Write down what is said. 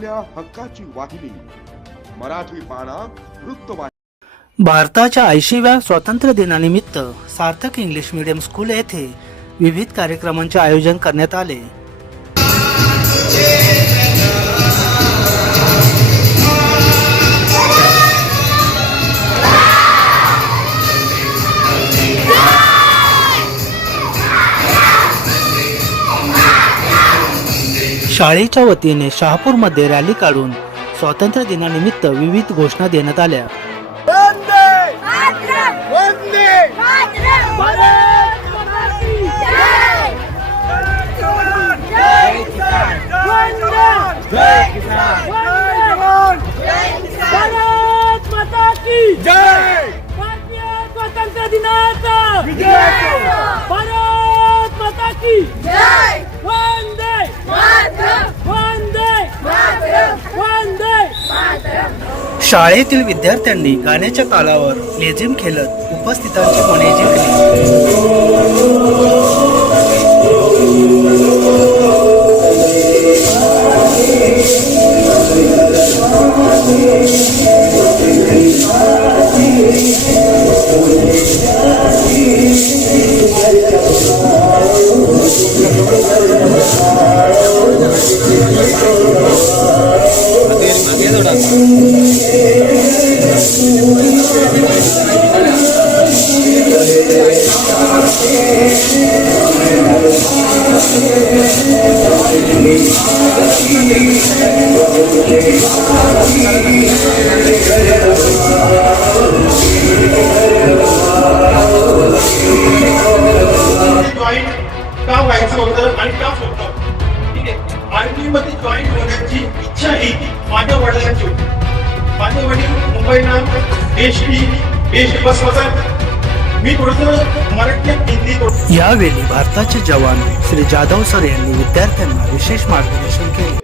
आपल्या हक्काची वाहिनी मराठी पाळा वृत्तवाहिनी। भारताच्या 80व्या स्वातंत्र्य दिनानिमित्त सार्थक इंग्लिश मीडियम स्कूल येथे विविध कार्यक्रमांचे आयोजन करण्यात आले। शाळेच्या वतीने शहापूरमध्ये रॅली काढून स्वातंत्र्य दिनानिमित्त विविध घोषणा देण्यात आल्या। स्वातंत्र्य दिनाचा भारत माता की जय। वंदे वंदे वंदे। शाळेतील विद्यार्थ्यांनी गाण्याच्या तालावर लेझिम खेळत उपस्थितांची मने जिंकली। का व्हायचं होतं आणि का होतं, ठीक आहे। आर्मी मध्ये जॉईन होण्याची इच्छा ही माझ्या वडिलांची होती। माझे वडील मुंबईला देश बस होता। मी थोडंसं मराठी हिंदी। यावेळी भारताचे जवान श्री जाधव सर यांनी विद्यार्थ्यांना विशेष मार्गदर्शन केले।